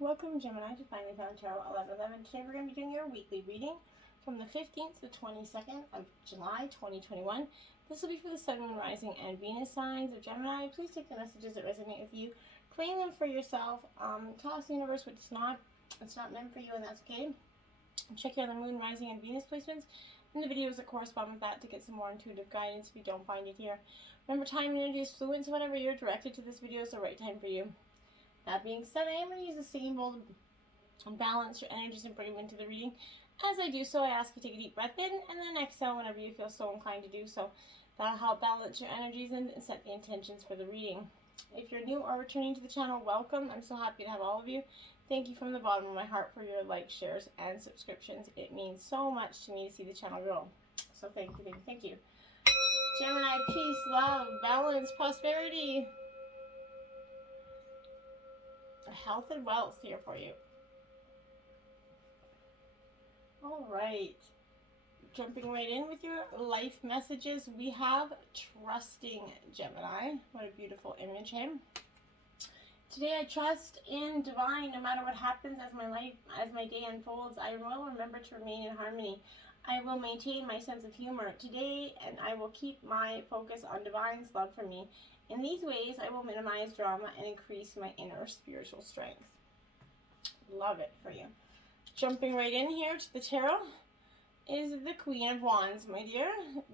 Welcome, Gemini, to Finally Found Tarot 1111. Today we're going to be doing your weekly reading from the 15th to the 22nd of July 2021. This will be for the Sun, Moon, Rising, and Venus signs of Gemini. Please take the messages that resonate with you, claim them for yourself, toss the universe which it's not meant for you, and that's okay. Check out the Moon, Rising, and Venus placements in the videos that correspond with that to get some more intuitive guidance if you don't find it here. Remember, time and energy is fluid, so whenever you're directed to this video is the right time for you. That being said, I am going to use the same bowl to balance your energies and bring them into the reading. As I do so, I ask you to take a deep breath in and then exhale whenever you feel so inclined to do so. That'll help balance your energies and set the intentions for the reading. If you're new or returning to the channel, welcome. I'm so happy to have all of you. Thank you from the bottom of my heart for your likes, shares, and subscriptions. It means so much to me to see the channel grow. So thank you, thank you. Gemini, peace, love, balance, prosperity, health and wealth here for you. All right, jumping right in with your life messages, we have trusting Gemini. What a beautiful image, hey? Today I trust in divine. No matter what happens as my day unfolds, I will remember to remain in harmony. I will maintain my sense of humor today, and I will keep my focus on divine's love for me. In these ways, I will minimize drama and increase my inner spiritual strength. Love it for you. Jumping right in here to the tarot is the Queen of Wands, my dear.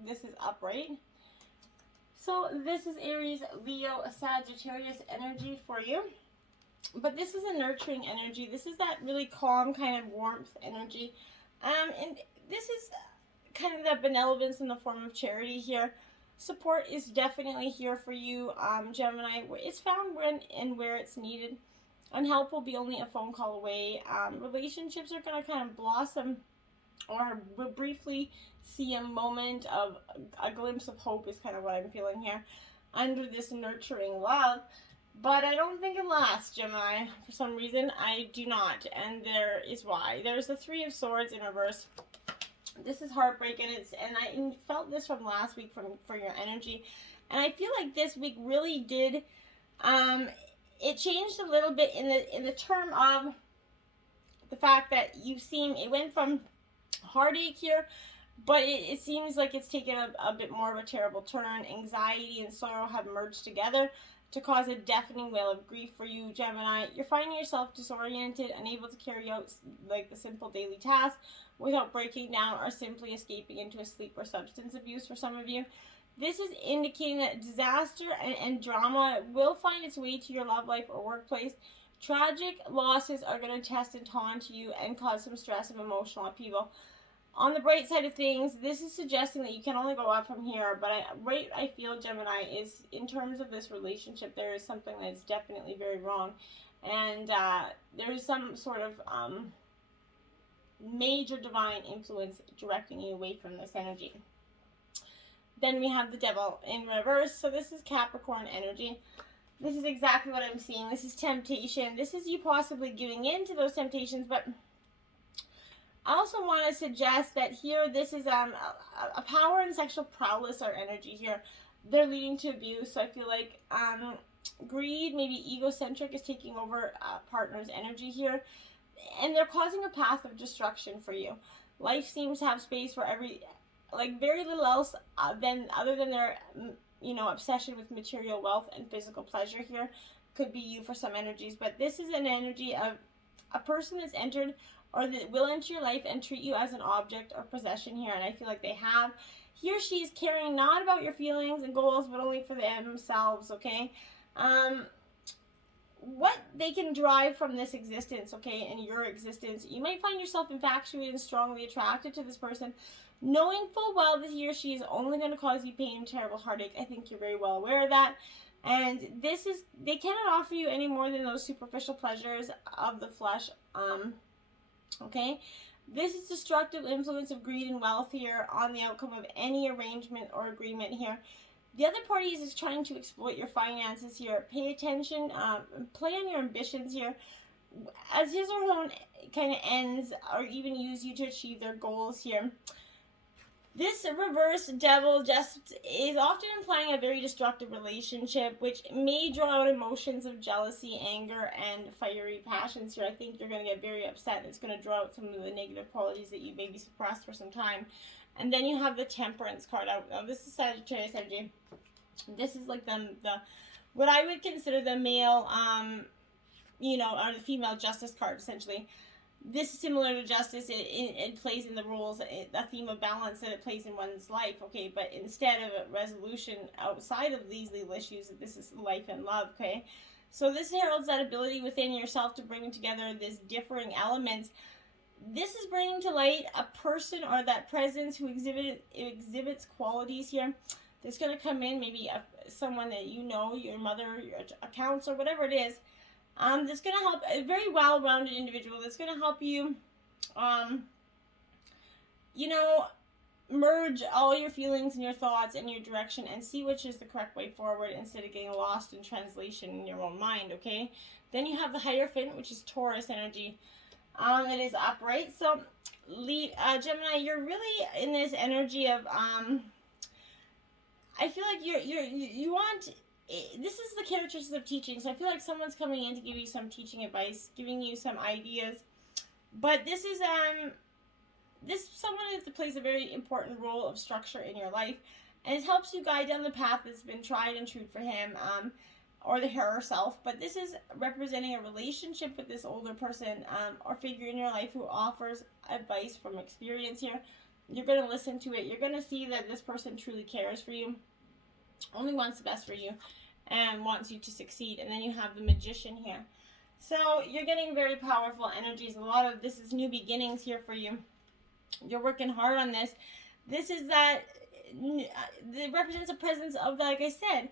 This is upright. So this is Aries, Leo, Sagittarius energy for you. But this is a nurturing energy. This is that really calm kind of warmth energy. And this is kind of that benevolence in the form of charity here. Support is definitely here for you, Gemini. It's found when and where it's needed. And help will be only a phone call away. Relationships are going to kind of blossom, or we'll briefly see a moment of a glimpse of hope is kind of what I'm feeling here under this nurturing love. But I don't think it lasts, Gemini. For some reason, I do not. And there is why. There's the Three of Swords in reverse. This is heartbreak, and I felt this from last week for your energy, and I feel like this week really did. It changed a little bit in the term of the fact that it went from heartache here, but it seems like it's taken a bit more of a terrible turn. Anxiety and sorrow have merged together to cause a deafening wail of grief for you, Gemini. You're finding yourself disoriented, unable to carry out like the simple daily tasks without breaking down or simply escaping into a sleep or substance abuse for some of you. This is indicating that disaster and drama will find its way to your love life or workplace. Tragic losses are going to test and taunt you and cause some stress and emotional upheaval. On the bright side of things, this is suggesting that you can only go up from here, but I feel, Gemini, is in terms of this relationship, there is something that is definitely very wrong. And there is some sort of major divine influence directing you away from this energy. Then we have the Devil in reverse. So this is Capricorn energy. This is exactly what I'm seeing. This is temptation. This is you possibly giving in to those temptations, but I also want to suggest that here this is a power and sexual prowess are energy here. They're leading to abuse. So I feel like greed, maybe egocentric, is taking over partner's energy here. And they're causing a path of destruction for you. Life seems to have space for very little else other than their obsession with material wealth and physical pleasure here. Could be you for some energies, but this is an energy of a person that's entered or that will enter your life and treat you as an object or possession here, and I feel like they have. He or she is caring not about your feelings and goals, but only for themselves, okay? What they can drive from this existence, okay, and your existence, you might find yourself infatuated and strongly attracted to this person, knowing full well that he or she is only going to cause you pain and terrible heartache. I think you're very well aware of that. And they cannot offer you any more than those superficial pleasures of the flesh, okay? This is destructive influence of greed and wealth here on the outcome of any arrangement or agreement here. The other party is trying to exploit your finances here. Pay attention, play on your ambitions here. As his or her own kind of ends, or even use you to achieve their goals here. This reverse devil just is often implying a very destructive relationship, which may draw out emotions of jealousy, anger, and fiery passions here. I think you're going to get very upset. It's going to draw out some of the negative qualities that you maybe suppressed for some time. And then you have the Temperance card out. Now, this is Sagittarius energy. This is like the what I would consider the male, or the female justice card, essentially. This is similar to justice. It plays in the roles, a theme of balance that it plays in one's life, okay? But instead of a resolution outside of these legal issues, this is life and love, okay? So this heralds that ability within yourself to bring together these differing elements. This is bringing to light a person or that presence who exhibits qualities here that's going to come in, maybe someone that you know, your mother, your accounts, or whatever it is. That's going to help, a very well-rounded individual that's going to help you, merge all your feelings and your thoughts and your direction and see which is the correct way forward instead of getting lost in translation in your own mind, okay? Then you have the Hierophant, which is Taurus energy. It is upright. So, Gemini, you're really in this energy of, I feel like you want... This is the characteristics of teaching, so I feel like someone's coming in to give you some teaching advice, giving you some ideas, but this is someone that plays a very important role of structure in your life, and it helps you guide down the path that's been tried and true for him, or her herself. But this is representing a relationship with this older person or figure in your life who offers advice from experience here. You're going to listen to it. You're going to see that this person truly cares for you, only wants the best for you, and wants you to succeed. And then you have the Magician here. So you're getting very powerful energies. A lot of this is new beginnings here for you. You're working hard on this. This is that, it represents a presence of, like I said,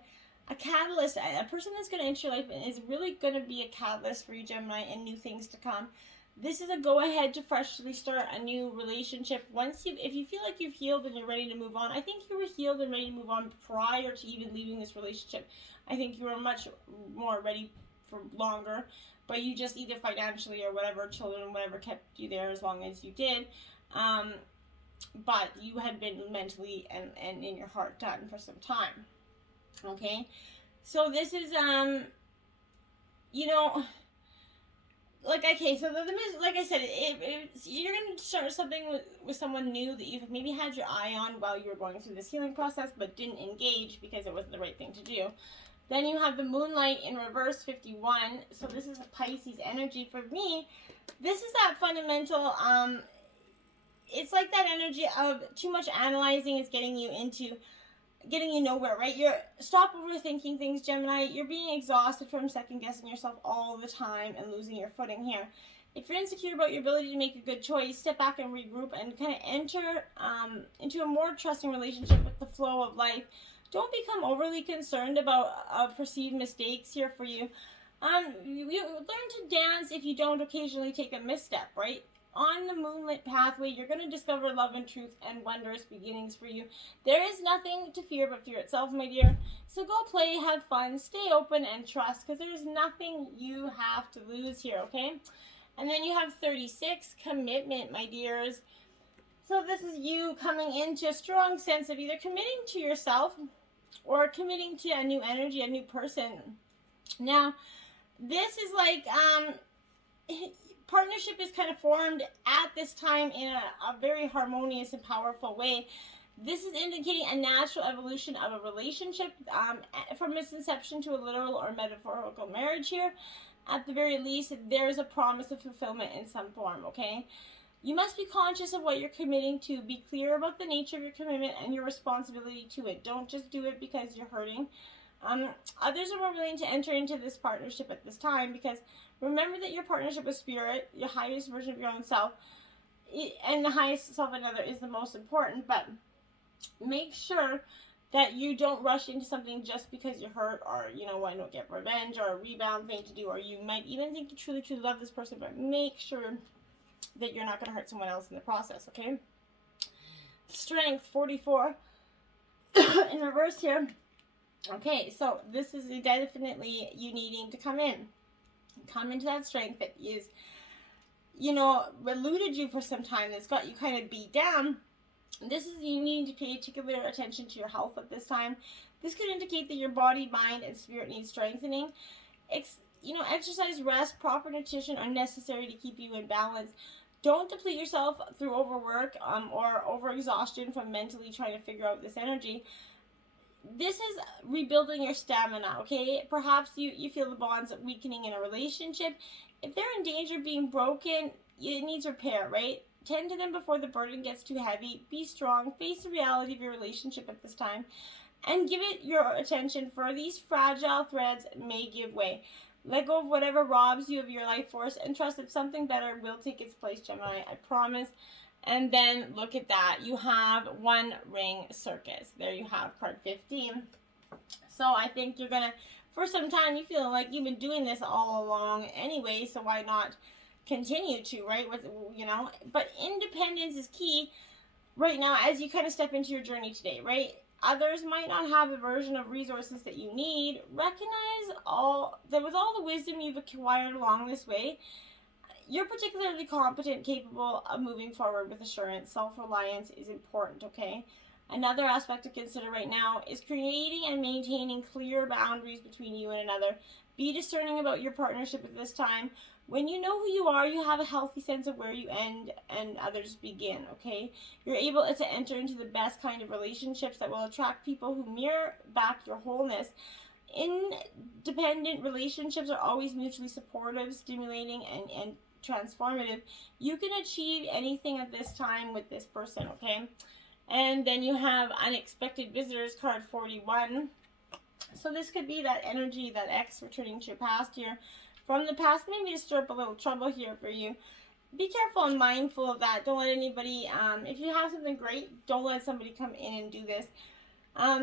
a catalyst. A person that's going to enter your life is really going to be a catalyst for you, Gemini, and new things to come. This is a go-ahead to freshly start a new relationship. If you feel like you've healed and you're ready to move on, I think you were healed and ready to move on prior to even leaving this relationship. I think you were much more ready for longer, but you just either financially or whatever, children, whatever, kept you there as long as you did. But you had been mentally and in your heart done for some time. Okay? So this is, like I said, you're going to start something with someone new that you've maybe had your eye on while you were going through this healing process, but didn't engage because it wasn't the right thing to do. Then you have the Moonlight in reverse, 51. So this is a Pisces energy. For me, this is that fundamental, it's like that energy of too much analyzing is getting you nowhere, right? Stop overthinking things, Gemini. You're being exhausted from second guessing yourself all the time and losing your footing here. If you're insecure about your ability to make a good choice, step back and regroup and kind of enter into a more trusting relationship with the flow of life. Don't become overly concerned about perceived mistakes here for you. You learn to dance if you don't occasionally take a misstep, right? On the moonlit pathway, you're going to discover love and truth and wondrous beginnings for you. There is nothing to fear but fear itself, my dear. So go play, have fun, stay open, and trust, because there's nothing you have to lose here, okay? And then you have 36, commitment, my dears. So this is you coming into a strong sense of either committing to yourself or committing to a new energy, a new person. Now, this is like, partnership is kind of formed at this time in a very harmonious and powerful way. This is indicating a natural evolution of a relationship from its inception to a literal or metaphorical marriage here. At the very least, there's a promise of fulfillment in some form, okay? You must be conscious of what you're committing to. Be clear about the nature of your commitment and your responsibility to it. Don't just do it because you're hurting. Others are more willing to enter into this partnership at this time because remember that your partnership with spirit, your highest version of your own self, and the highest self of another is the most important. But make sure that you don't rush into something just because you're hurt or, want to get revenge or a rebound thing to do, or you might even think you truly, truly love this person, but make sure that you're not going to hurt someone else in the process, okay? Strength, 44. In reverse here. Okay, so this is definitely you needing to come into that strength that is, eluded you for some time, that's got you kind of beat down. You need to pay particular attention to your health at this time. This could indicate that your body, mind, and spirit need strengthening. Exercise, rest, proper nutrition are necessary to keep you in balance. Don't deplete yourself through overwork or overexhaustion from mentally trying to figure out this energy. This is rebuilding your stamina, okay? Perhaps you feel the bonds weakening in a relationship. If they're in danger of being broken, it needs repair, right? Tend to them before the burden gets too heavy. Be strong. Face the reality of your relationship at this time. And give it your attention, for these fragile threads may give way. Let go of whatever robs you of your life force and trust that something better will take its place, Gemini. I promise. And then look at that. You have One Ring Circus. There you have card 15. So I think you're going to, for some time, you feel like you've been doing this all along anyway, so why not continue to, right? But independence is key right now as you kind of step into your journey today, right? Others might not have the version of resources that you need. Recognize that with all the wisdom you've acquired along this way, you're particularly competent, capable of moving forward with assurance. Self-reliance is important, okay? Another aspect to consider right now is creating and maintaining clear boundaries between you and another. Be discerning about your partnership at this time. When you know who you are, you have a healthy sense of where you end and others begin, okay? You're able to enter into the best kind of relationships that will attract people who mirror back your wholeness. Independent relationships are always mutually supportive, stimulating, and transformative. You can achieve anything at this time with this person, okay? And then you have Unexpected Visitors, card 41. So this could be that energy, that ex returning to your past here. From the past, maybe to stir up a little trouble here for you. Be careful and mindful of that. Don't let anybody, if you have something great, don't let somebody come in and do this.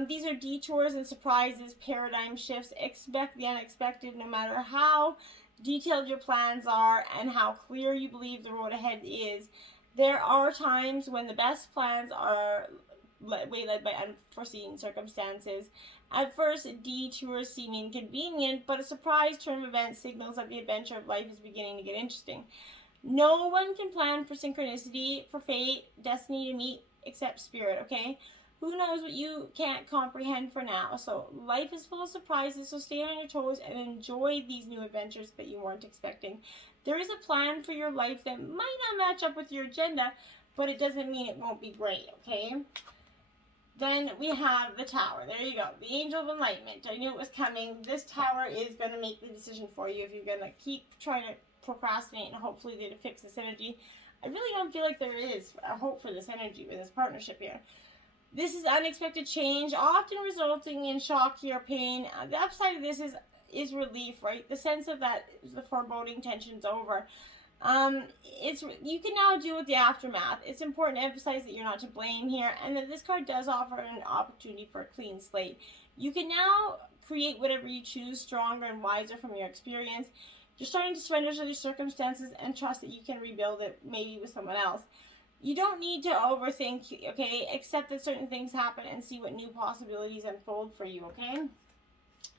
These are detours and surprises, paradigm shifts. Expect the unexpected no matter how detailed your plans are and how clear you believe the road ahead is. There are times when the best plans are waylaid by unforeseen circumstances. At first, detours seem inconvenient, but a surprise turn of events signals that the adventure of life is beginning to get interesting. No one can plan for synchronicity, for fate, destiny to meet, except spirit, okay? Who knows what you can't comprehend for now? So life is full of surprises, so stay on your toes and enjoy these new adventures that you weren't expecting. There is a plan for your life that might not match up with your agenda, but it doesn't mean it won't be great, okay? Then we have the Tower. There you go. The Angel of Enlightenment. I knew it was coming. This Tower is going to make the decision for you if you're going to keep trying to procrastinate and hopefully to fix this energy. I really don't feel like there is a hope for this energy with this partnership here. This is unexpected change, often resulting in shock or pain. The upside of this is relief, right? The sense of that the foreboding tension's over. You can now deal with the aftermath. It's important to emphasize that you're not to blame here, and that this card does offer an opportunity for a clean slate. You can now create whatever you choose, stronger and wiser from your experience. You're starting to surrender to the circumstances and trust that you can rebuild it, maybe with someone else. You don't need to overthink, okay? Accept that certain things happen and see what new possibilities unfold for you, okay?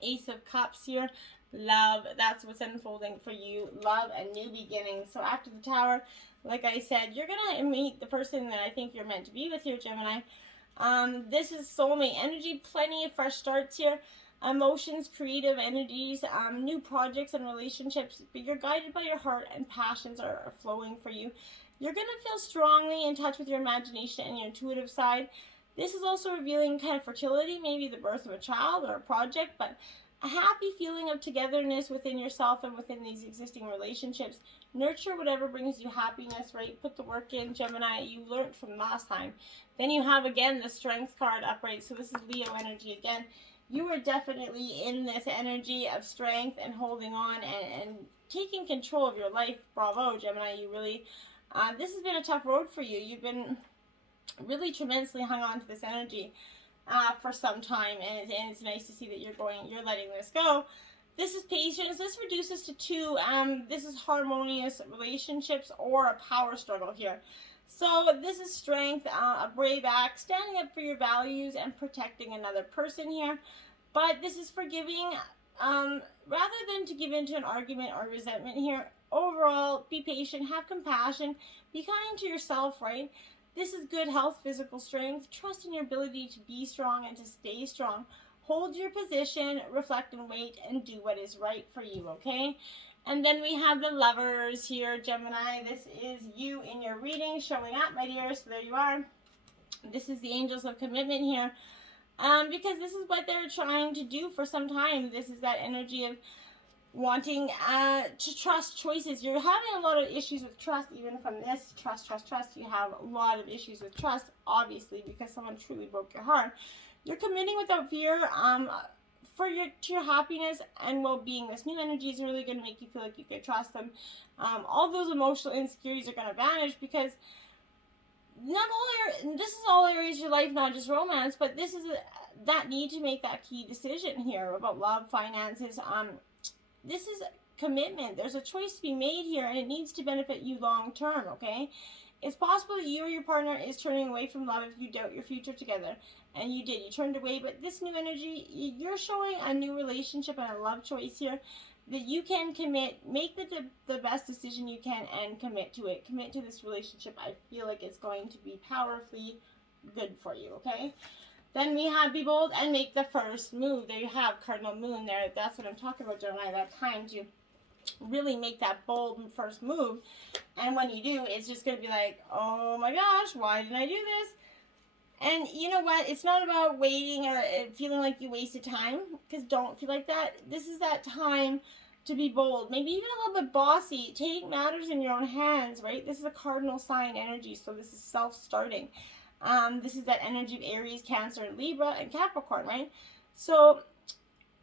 Ace of Cups here. Love, that's what's unfolding for you. Love and new beginnings. So after the Tower, like I said, you're going to meet the person that I think you're meant to be with here, Gemini. This is soulmate energy. Plenty of fresh starts here. Emotions, creative energies, new projects and relationships. But you're guided by your heart and passions are flowing for you. You're going to feel strongly in touch with your imagination and your intuitive side. This is also revealing kind of fertility, maybe the birth of a child or a project, but a happy feeling of togetherness within yourself and within these existing relationships. Nurture whatever brings you happiness, right? Put the work in, Gemini. You learned from last time. Then you have, again, the Strength card upright. So this is Leo energy again. You are definitely in this energy of strength and holding on and taking control of your life. Bravo, Gemini. You really... this has been a tough road for you. You've been really tremendously hung on to this energy for some time, and it's nice to see that you're letting this go. This is patience. This reduces to 2. This is harmonious relationships or a power struggle here. So this is strength, a brave act, standing up for your values and protecting another person here. But this is forgiving, rather than to give into an argument or resentment here. Overall, be patient, have compassion, be kind to yourself, right? This is good health, physical strength. Trust in your ability to be strong and to stay strong. Hold your position, reflect and wait, and do what is right for you, okay? And then we have the Lovers here, Gemini. This is you in your reading showing up, my dear. So there you are. This is the Angels of Commitment here. Because this is what they're trying to do for some time. This is that energy of wanting to trust choices. You're having a lot of issues with trust, even from this. Trust. You have a lot of issues with trust, obviously, because someone truly broke your heart. You're committing without fear to your happiness and well-being. This new energy is really going to make you feel like you can trust them. All those emotional insecurities are going to vanish, because this is all areas of your life, not just romance, but this is that need to make that key decision here about love, finances. This is commitment. There's a choice to be made here, and it needs to benefit you long term, okay? It's possible that you or your partner is turning away from love if you doubt your future together. And you did. You turned away, but this new energy, you're showing a new relationship and a love choice here that you can commit, make the best decision you can, and commit to it. Commit to this relationship. I feel like it's going to be powerfully good for you, okay? Then we have Be Bold and Make the First Move. There you have Cardinal Moon there. That's what I'm talking about, Gemini. That time to really make that bold first move. And when you do, it's just going to be like, oh my gosh, why didn't I do this? And you know what? It's not about waiting or feeling like you wasted time, because don't feel like that. This is that time to be bold, maybe even a little bit bossy. Take matters in your own hands, right? This is a cardinal sign energy, so this is self-starting. This is that energy of Aries, Cancer, Libra, and Capricorn, right? So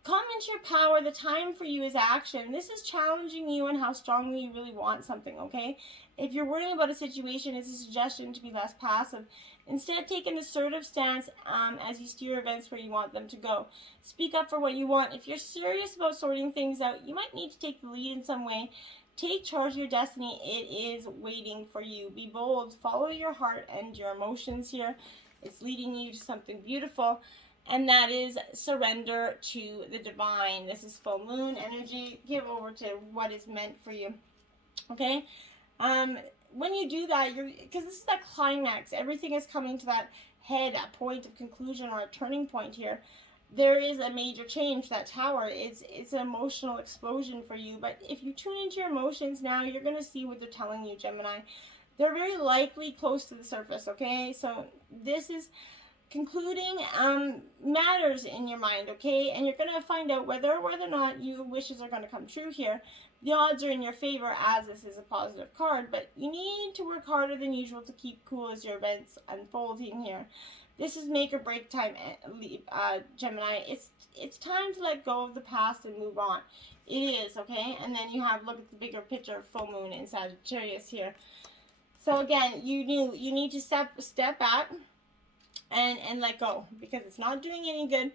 come into your power. The time for you is action. This is challenging you and how strongly you really want something, okay? If you're worrying about a situation, it's a suggestion to be less passive. Instead, take an assertive stance as you steer events where you want them to go. Speak up for what you want. If you're serious about sorting things out, you might need to take the lead in some way. Take charge of your destiny. It is waiting for you. Be bold. Follow your heart and your emotions here. It's leading you to something beautiful. And that is surrender to the divine. This is full moon energy. Give over to what is meant for you. Okay? When you do that, because this is that climax, everything is coming to that head, that point of conclusion or a turning point here. There is a major change. That tower, it's an emotional explosion for you. But if you tune into your emotions now, you're going to see what they're telling you, Gemini. They're very likely close to the surface, okay? So this is concluding matters in your mind, okay? And you're going to find out whether or not your wishes are going to come true here. The odds are in your favor, as this is a positive card, but you need to work harder than usual to keep cool as your events unfolding here. This is make or break time, Gemini. It's time to let go of the past and move on. It is, okay? And then you have, look at the bigger picture of full moon in Sagittarius here. So again, you need to step back and let go, because it's not doing any good.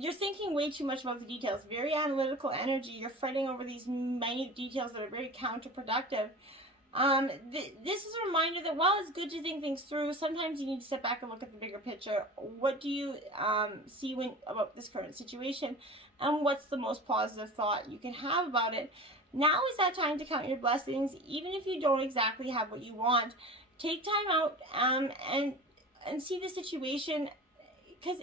You're thinking way too much about the details. Very analytical energy. You're fretting over these minute details that are very counterproductive. This is a reminder that while it's good to think things through, sometimes you need to step back and look at the bigger picture. What do you see about this current situation, and what's the most positive thought you can have about it? Now is that time to count your blessings, even if you don't exactly have what you want. Take time out and see the situation, because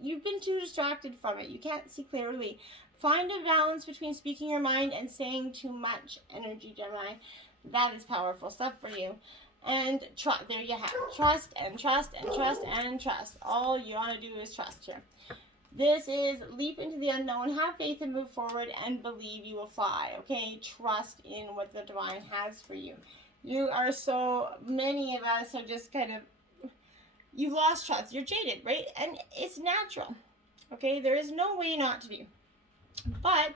you've been too distracted from it. You can't see clearly. Find a balance between speaking your mind and saying too much energy, Gemini. That is powerful stuff for you. And there you have it. Trust and trust and trust and trust. All you want to do is trust here. This is leap into the unknown, have faith and move forward, and believe you will fly, okay? Trust in what the divine has for you. You are many of us are just kind of, you've lost trust. You're jaded, right? And it's natural, okay? There is no way not to be. But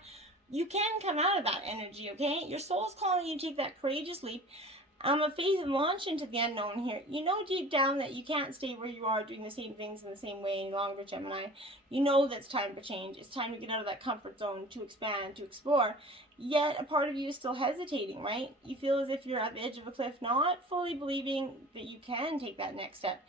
you can come out of that energy, okay? Your soul's calling you to take that courageous leap of faith and launch into the unknown here. You know deep down that you can't stay where you are doing the same things in the same way any longer, Gemini. You know that it's time for change. It's time to get out of that comfort zone, to expand, to explore. Yet a part of you is still hesitating, right? You feel as if you're at the edge of a cliff, not fully believing that you can take that next step.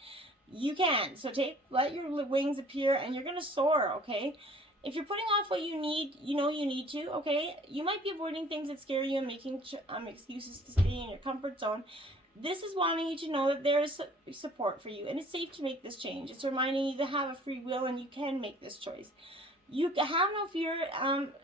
You can. So let your wings appear, and you're going to soar, okay? If you're putting off what you need, you know you need to, okay? You might be avoiding things that scare you and making excuses to stay in your comfort zone. This is wanting you to know that there is support for you and it's safe to make this change. It's reminding you to have a free will and you can make this choice. You have no fear.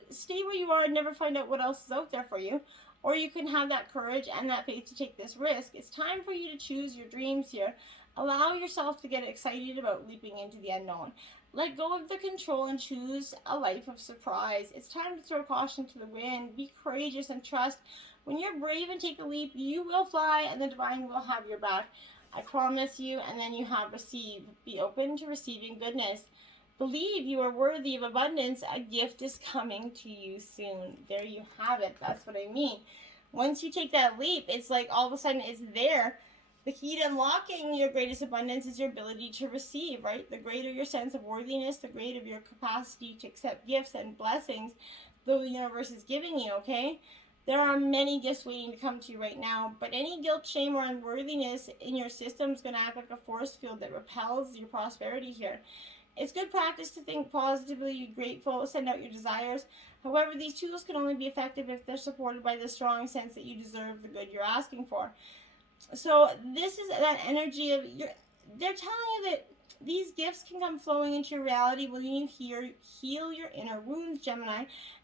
Stay where you are and never find out what else is out there for you. Or you can have that courage and that faith to take this risk. It's time for you to choose your dreams here. Allow yourself to get excited about leaping into the unknown. Let go of the control and choose a life of surprise. It's time to throw caution to the wind. Be courageous and trust. When you're brave and take a leap, you will fly and the divine will have your back. I promise you, and then you have received. Be open to receiving goodness. Believe you are worthy of abundance. A gift is coming to you soon. There you have it. That's what I mean. Once you take that leap, it's like all of a sudden it's there. The key to unlocking your greatest abundance is your ability to receive, right? The greater your sense of worthiness, the greater your capacity to accept gifts and blessings the universe is giving you, okay? There are many gifts waiting to come to you right now, but any guilt, shame, or unworthiness in your system is going to act like a force field that repels your prosperity here. It's good practice to think positively, be grateful, send out your desires. However, these tools can only be effective if they're supported by the strong sense that you deserve the good you're asking for. So this is that energy of they're telling you that these gifts can come flowing into your reality when you heal your inner wounds, Gemini,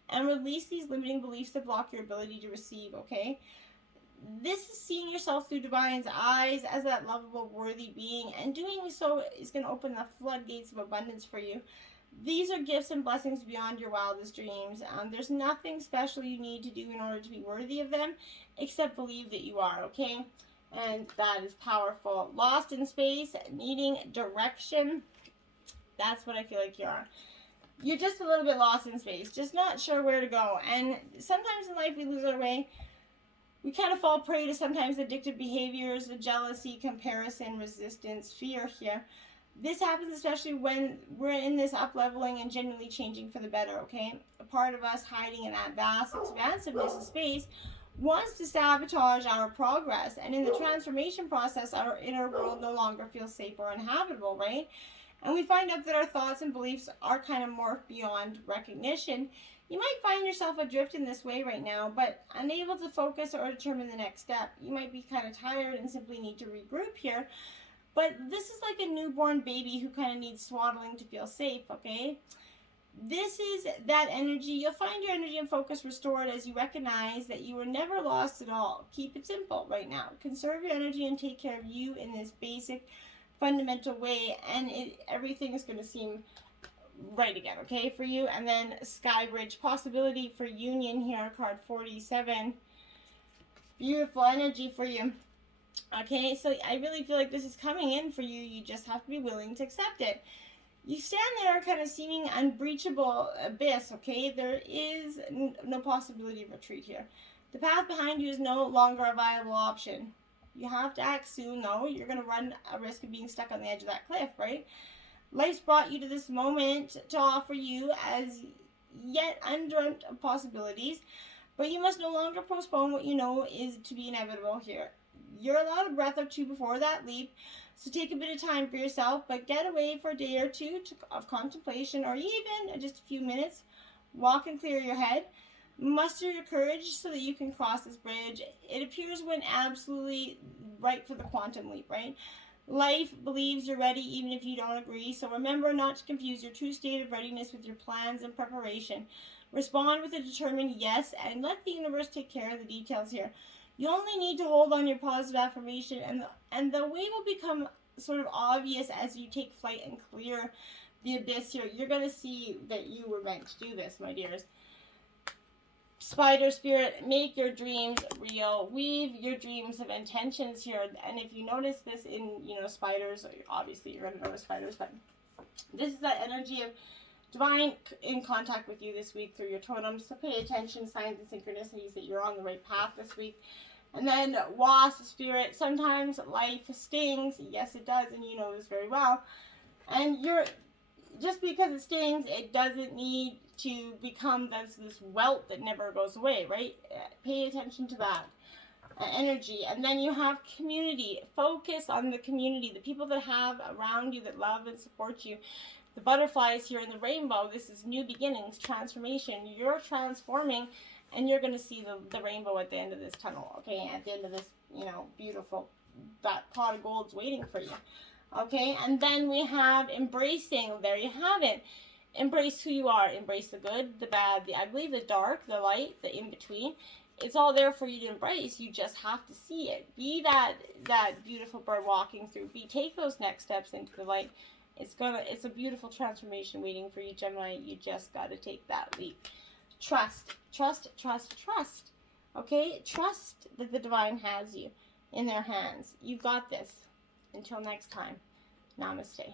and release these limiting beliefs that block your ability to receive, okay? This is seeing yourself through divine's eyes as that lovable, worthy being, and doing so is going to open the floodgates of abundance for you. These are gifts and blessings beyond your wildest dreams. There's nothing special you need to do in order to be worthy of them, except believe that you are, okay? And that is powerful. Lost in space, needing direction. That's what I feel like you are. You're just a little bit lost in space, just not sure where to go. And sometimes in life we lose our way. We kind of fall prey to sometimes addictive behaviors, jealousy, comparison, resistance, fear here. This happens especially when we're in this up-leveling and genuinely changing for the better, okay? A part of us hiding in that vast expansiveness of space wants to sabotage our progress, and in the transformation process, our inner world no longer feels safe or inhabitable, right? And we find out that our thoughts and beliefs are kind of morphed beyond recognition. You might find yourself adrift in this way right now, but unable to focus or determine the next step. You might be kind of tired and simply need to regroup here. But this is like a newborn baby who kind of needs swaddling to feel safe, okay? This is that energy. You'll find your energy and focus restored as you recognize that you were never lost at all. Keep it simple right now. Conserve your energy and take care of you in this basic, fundamental way, and everything is going to seem right again, okay, for you. And then Sky Bridge, possibility for union here, card 47. Beautiful energy for you. Okay, so I really feel like this is coming in for you. You just have to be willing to accept it. You stand there kind of seeming unbreachable abyss, okay? There is no possibility of retreat here. The path behind you is no longer a viable option. You have to act soon, though. You're going to run a risk of being stuck on the edge of that cliff, right? Life's brought you to this moment to offer you as yet undreamt of possibilities, but you must no longer postpone what you know is to be inevitable here. You're allowed a breath or two before that leap, so take a bit of time for yourself, but get away for a day or two of contemplation, or even just a few minutes. Walk and clear your head. Muster your courage so that you can cross this bridge. It appears when absolutely right for the quantum leap, right? Life believes you're ready even if you don't agree, so remember not to confuse your true state of readiness with your plans and preparation. Respond with a determined yes, and let the universe take care of the details here. You only need to hold on your positive affirmation, and the way will become sort of obvious as you take flight and clear the abyss here. You're going to see that you were meant to do this, my dears. Spider Spirit, make your dreams real. Weave your dreams of intentions here. And if you notice this in, spiders, obviously you're going to notice spiders, but this is that energy of divine in contact with you this week through your totems. So pay attention, signs and synchronicities that you're on the right path this week. And then Wasp Spirit, sometimes life stings. Yes, it does, and you know this very well. And just because it stings, it doesn't need to become this welt that never goes away, right? Pay attention to that energy. And then you have community. Focus on the community, the people that have around you that love and support you. The butterflies here in the rainbow, this is new beginnings, transformation. You're transforming, And you're going to see the rainbow at the end of this tunnel, okay? At the end of this, you know, beautiful, that pot of gold's waiting for you, okay? And then we have embracing. There you have it. Embrace who you are. Embrace the good, the bad, the ugly, the dark, the light, the in-between. It's all there for you to embrace. You just have to see it. Be that beautiful bird walking through. Take those next steps into the light. It's a beautiful transformation waiting for you, Gemini. You just got to take that leap. Trust, trust, trust, trust. Okay? Trust that the divine has you in their hands. You got this. Until next time, namaste.